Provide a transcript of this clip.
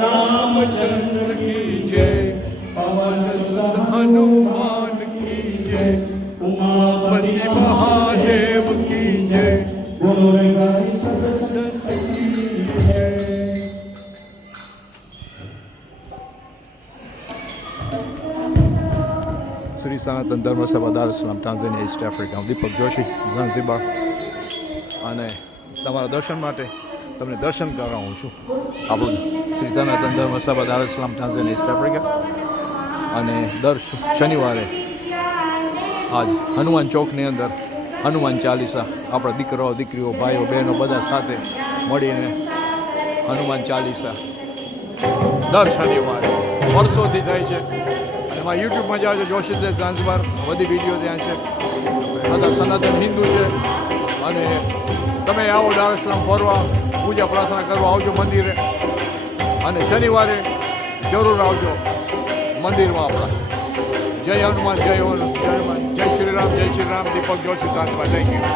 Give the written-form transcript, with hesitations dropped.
रामचंद्र की जय, पवन सुत हनुमान की जय, उमापति महादेव की जय, गुरुहरि सदसत की जय। શ્રી સનાતન ધર્મ સભા દાર ઇસ્લામ ટાંઝાનિયા ઈસ્ટ આફ્રિકા, દીપક જોશી, ઝાંઝીબાર, અને તમારા દર્શન માટે તમને દર્શન કરાવું છું. આપણું શ્રી સનાતન ધર્મ સભા દાર ઇસ્લામ ટાંઝાનિયા ઈસ્ટ આફ્રિકા. અને દર શનિવારે આજ હનુમાન ચોકની અંદર હનુમાન ચાલીસા, આપણા દીકરાઓ દીકરીઓ ભાઈઓ બહેનો બધા સાથે મળીને હનુમાન ચાલીસા દર શનિવારે વર્ષોથી થાય છે. અને મારા યુટ્યુબમાં જાઓ છો જોશી ઝાંઝીબાર, બધી વિડીયો ત્યાં છે. બધા સનાતન હિન્દુ છે. અને તમે આવો દાર ઇસ્લામ ફરવા, પૂજા પ્રાર્થના કરવા આવજો મંદિરે. અને શનિવારે જરૂર આવજો મંદિરમાં આપણા. જય હનુમાન, જય હનુમાન, જય શ્રી રામ, જય Shri Ram. Deepak Joshi, Zanzibar. Thank you.